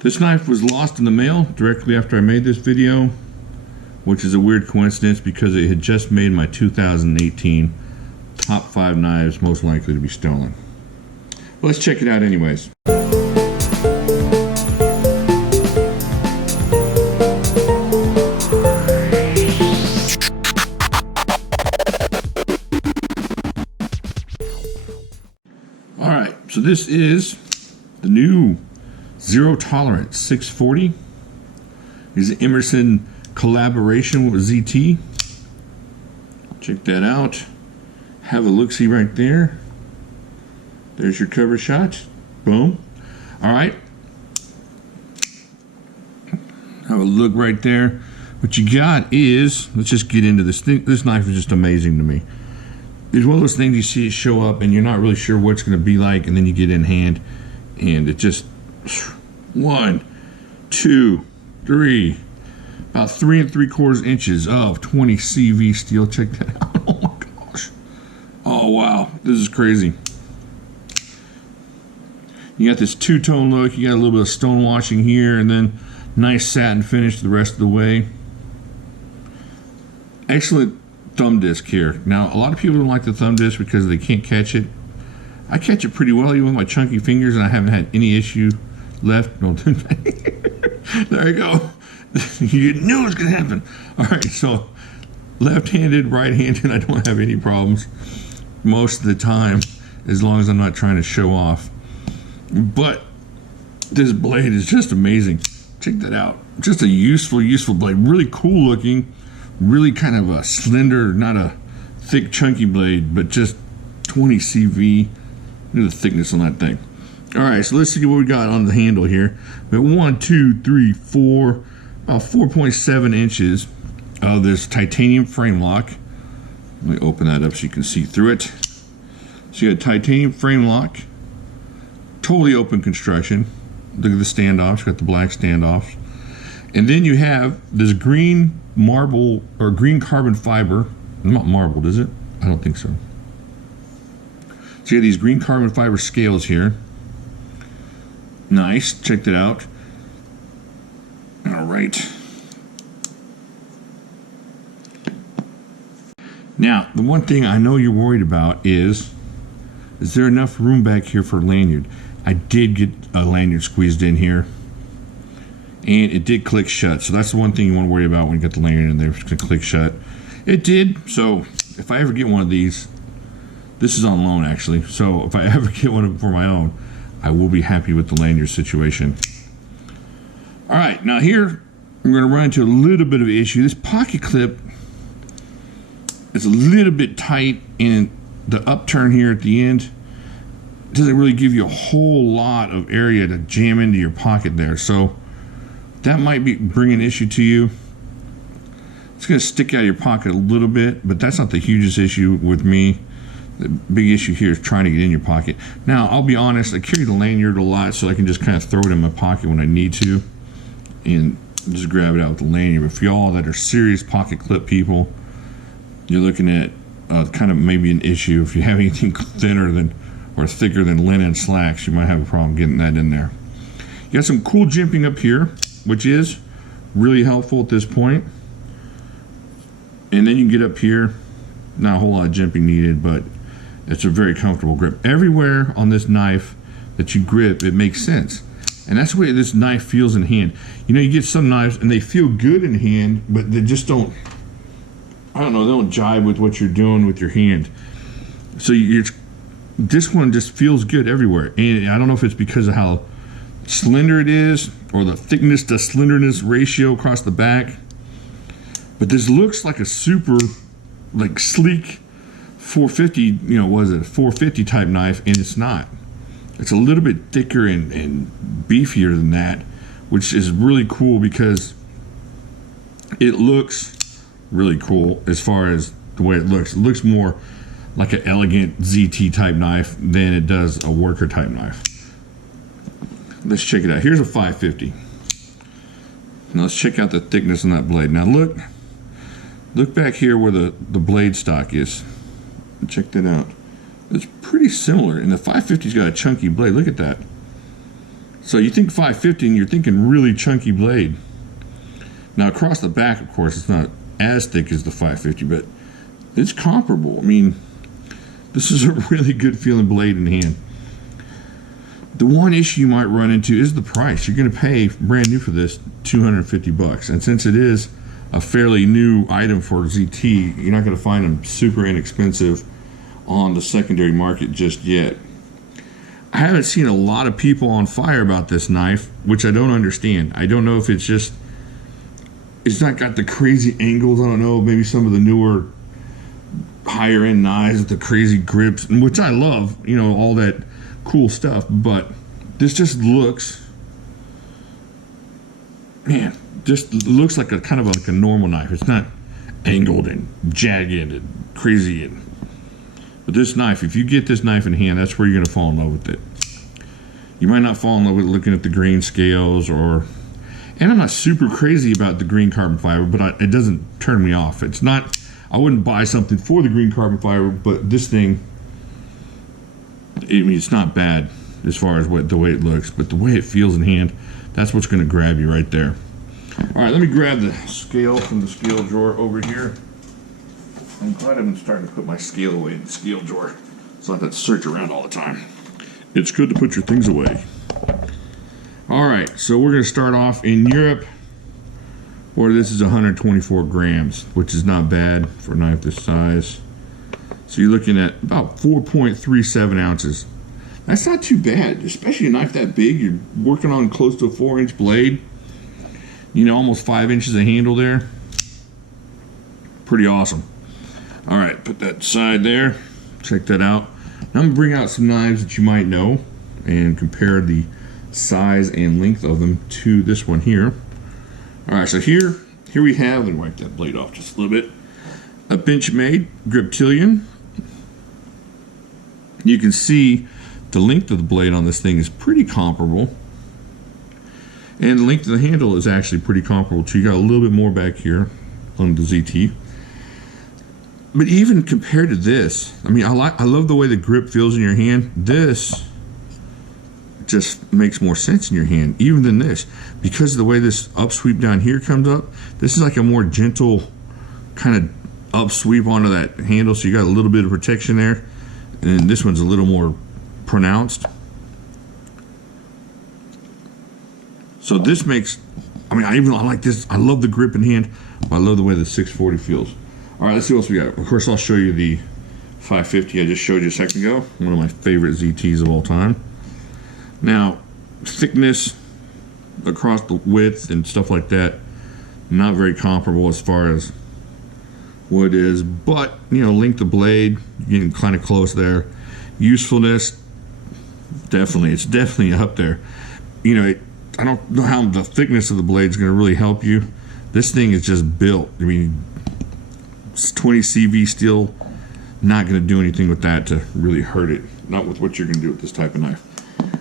This knife was lost in the mail directly after I made this video, which is a weird coincidence because it had just made my 2018 top 5 knives most likely to be stolen. Well, let's check it out anyways. Alright, so this is the new Zero Tolerance 640. It's an Emerson collaboration with ZT. Check that out. Have a look-see right there. There's your cover shot. Boom. Alright. Have a look right there. What you got is, let's just get into this thing. This knife is just amazing to me. It's one of those things you see it show up and you're not really sure what it's going to be like, and then you get in hand and it just 1, 2, 3, about 3 3/4 inches of 20 CV steel. Check that out. Oh my gosh. Oh wow, this is crazy. You got this two-tone look. You got a little bit of stone washing here, and then nice satin finish the rest of the way. Excellent thumb disc here. Now, a lot of people don't like the thumb disc because they can't catch it. I catch it pretty well even with my chunky fingers, and I haven't had any issue left. No, there you go. You knew it was going to happen. All right, so left-handed, right-handed, I don't have any problems most of the time, as long as I'm not trying to show off. But this blade is just amazing. Check that out. Just a useful blade. Really cool looking. Really kind of a slender, not a thick, chunky blade, but just 20 CV. Look at the thickness on that thing. All right, so let's see what we got on the handle here. We have 1, 2, 3, 4, about 4.7 inches of this titanium frame lock. Let me open that up so you can see through it. So you got a titanium frame lock, totally open construction. Look at the standoffs, got the black standoffs. And then you have this green marble or green carbon fiber. Not marbled, is it? I don't think so. So you have these green carbon fiber scales here. Nice, check that out. All right. Now, the one thing I know you're worried about is there enough room back here for a lanyard? I did get a lanyard squeezed in here, and it did click shut. So that's the one thing you want to worry about when you get the lanyard in there. It's going to click shut. It did. So if I ever get one of these, this is on loan actually. So if I ever get one for my own, I will be happy with the lanyard situation. All right, now here I'm going to run into a little bit of an issue. This pocket clip is a little bit tight, and the upturn here at the end doesn't really give you a whole lot of area to jam into your pocket there. So that might bring an issue to you. It's going to stick out of your pocket a little bit, but that's not the hugest issue with me. The big issue here is trying to get in your pocket. Now, I'll be honest, I carry the lanyard a lot, so I can just kind of throw it in my pocket when I need to and just grab it out with the lanyard. But for y'all that are serious pocket clip people, you're looking at kind of maybe an issue. If you have anything thinner than or thicker than linen slacks, you might have a problem getting that in there. You got some cool jimping up here, which is really helpful at this point. And then you get up here, not a whole lot of jimping needed, but it's a very comfortable grip. Everywhere on this knife that you grip, it makes sense. And that's the way this knife feels in hand. You know, you get some knives and they feel good in hand, but they just don't, I don't know, they don't jive with what you're doing with your hand. So this one just feels good everywhere. And I don't know if it's because of how slender it is or the thickness to slenderness ratio across the back, but this looks like a super like sleek 450, you know, was it a 450 type knife, and it's not. It's a little bit thicker and beefier than that, which is really cool because it looks really cool as far as the way it looks. It looks more like an elegant ZT type knife than it does a worker type knife. Let's check it out. Here's a 550. Now let's check out the thickness on that blade. Now look back here where the blade stock is. Check that out. It's pretty similar, and the 550's got a chunky blade. Look at that. So you think 550 and you're thinking really chunky blade. Now across the back, of course, it's not as thick as the 550, but it's comparable. I mean, this is a really good feeling blade in hand. The one issue you might run into is the price. You're going to pay brand new for this $250, and since it is a fairly new item for ZT, you're not going to find them super inexpensive on the secondary market just yet. I haven't seen a lot of people on fire about this knife, which I don't understand. I don't know if it's just, it's not got the crazy angles. I don't know, maybe some of the newer higher end knives with the crazy grips, which I love, you know, all that cool stuff, but this just looks, man, just looks like a kind of like a normal knife. It's not angled and jagged and crazy. But this knife, if you get this knife in hand, that's where you're gonna fall in love with it. You might not fall in love with looking at the grain scales, and I'm not super crazy about the green carbon fiber, but it doesn't turn me off. It's not, I wouldn't buy something for the green carbon fiber, but this thing, I mean, it's not bad as far as the way it looks, but the way it feels in hand, that's what's going to grab you right there. All right, let me grab the scale from the scale drawer over here. I'm glad I'm starting to put my scale away in the scale drawer, so I don't have to search around all the time. It's good to put your things away. All right, so we're going to start off in Europe, where this is 124 grams, which is not bad for a knife this size. So you're looking at about 4.37 ounces. That's not too bad, especially a knife that big. You're working on close to a 4-inch blade. You know, almost 5 inches of handle there. Pretty awesome. All right, put that aside there. Check that out. Now I'm gonna bring out some knives that you might know and compare the size and length of them to this one here. All right, so here we have, let me wipe that blade off just a little bit. A Benchmade Griptilian. You can see the length of the blade on this thing is pretty comparable. And the length of the handle is actually pretty comparable too. You got a little bit more back here on the ZT. But even compared to this, I mean, I love the way the grip feels in your hand. This just makes more sense in your hand, even than this. Because of the way this upsweep down here comes up, this is like a more gentle kind of upsweep onto that handle, so you got a little bit of protection there. And this one's a little more pronounced. So this makes, I mean, I like this. I love the grip in hand. I love the way the 640 feels. All right, let's see what else we got. Of course, I'll show you the 550 I just showed you a second ago. One of my favorite ZTs of all time. Now, thickness across the width and stuff like that, not very comparable as far as what it is, but you know, length of blade, getting kind of close there. Usefulness, definitely, it's definitely up there. You know, I don't know how the thickness of the blade is going to really help you. This thing is just built. I mean, it's 20 CV steel, not going to do anything with that to really hurt it. Not with what you're going to do with this type of knife.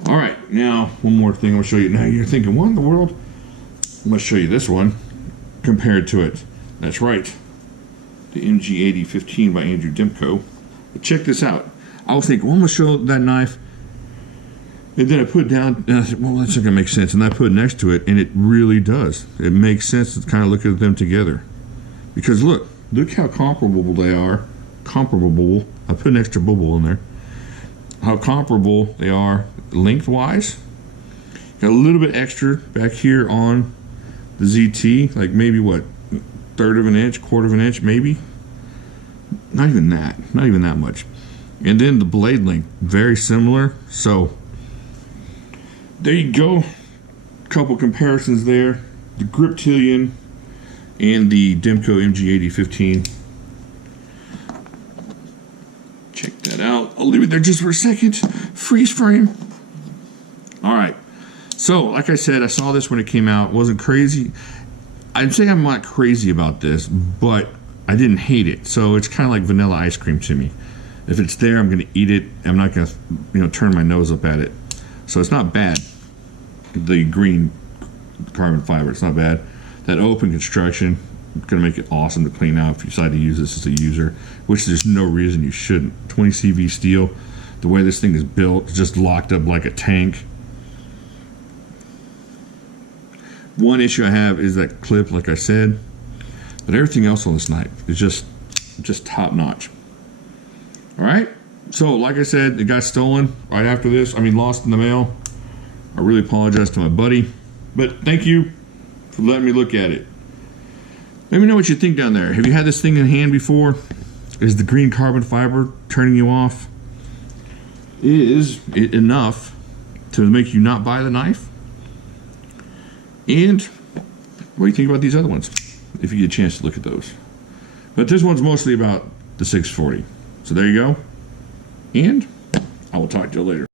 All right, now one more thing I'm going to show you. Now you're thinking, what in the world? I'm going to show you this one compared to it. That's right, the MG8015 by Andrew Demko. But check this out. I was thinking, well, I'm going to show that knife. And then I put it down, and I said, well, that's not going to make sense. And I put it next to it, and it really does. It makes sense to kind of look at them together. Because look how comparable they are. Comparable. I put an extra bubble in there. How comparable they are lengthwise. Got a little bit extra back here on the ZT, like maybe what, 1/3 of an inch, 1/4 of an inch, maybe. Not even that much. And then the blade length, very similar. So there you go. Couple comparisons there. The Griptilian and the Demko MG8015. Check that out. I'll leave it there just for a second. Freeze frame. All right. So, like I said, I saw this when it came out. Wasn't crazy. I'd say I'm not crazy about this, but I didn't hate it. So it's kind of like vanilla ice cream to me. If it's there, I'm going to eat it. I'm not going to, turn my nose up at it. So it's not bad. The green carbon fiber, it's not bad. That open construction, going to make it awesome to clean out if you decide to use this as a user, which there's no reason you shouldn't. 20 CV steel, the way this thing is built, it's just locked up like a tank. One issue I have is that clip, like I said, but everything else on this knife is just top notch. All right, so like I said, it got stolen right after this. I mean, lost in the mail. I really apologize to my buddy, but thank you for letting me look at it. Let me know what you think down there. Have you had this thing in hand before? Is the green carbon fiber turning you off? Is it enough to make you not buy the knife? And what do you think about these other ones, if you get a chance to look at those? But this one's mostly about the 640. So there you go. And I will talk to you later.